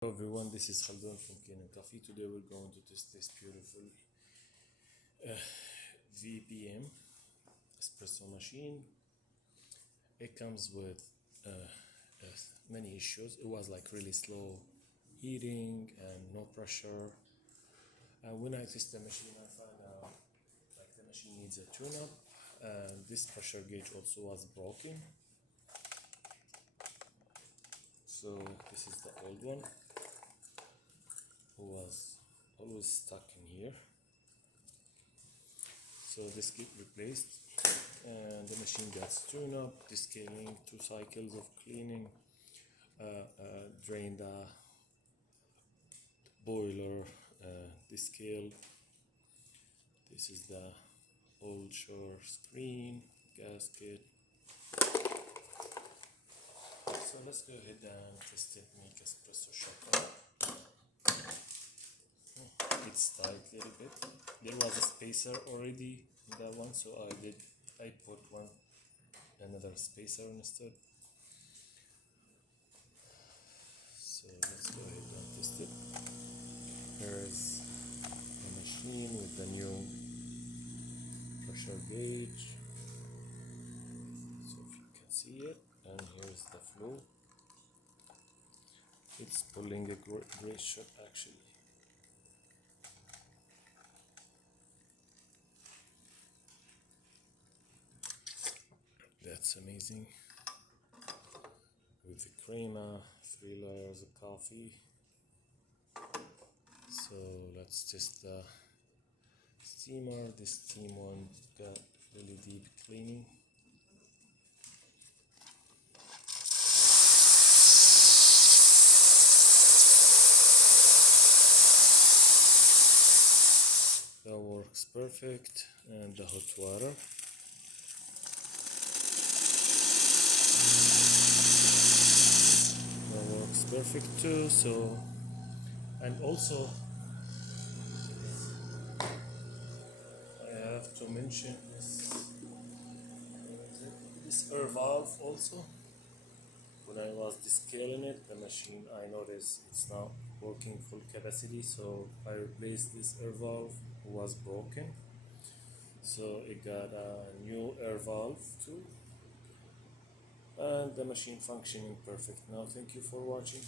Hello everyone, this is Khaldun from Kanen Coffee. Today we're going to test this beautiful Vibiemme espresso machine. It comes with many issues. It was like really slow heating and no pressure. And when I test the machine, I found out like the machine needs a tune-up. And this pressure gauge also was broken. So this is the old one, who was always stuck in here. So this get replaced and the machine gets tuned up, descaling, 2 cycles of cleaning, drain the boiler, descale. This is the old shore screen, gasket. So let's go ahead and test it, make espresso shot. It's tight a little bit. There was a spacer already in that one, so I put another spacer instead. So let's go ahead and test it. Here is the machine with the new pressure gauge. So if you can see it, and here's the flow. It's pulling a great shot actually. That's amazing. With the crema, 3 layers of coffee. So let's test the steamer. This steam one got really deep cleaning. That works perfect. And the hot water. Works perfect too. So, and also I have to mention this air valve also. When I was descaling it, the machine, I noticed it's not working full capacity, so I replaced this air valve, who was broken. So it got a new air valve too, and the machine functioning perfect now. Thank you for watching.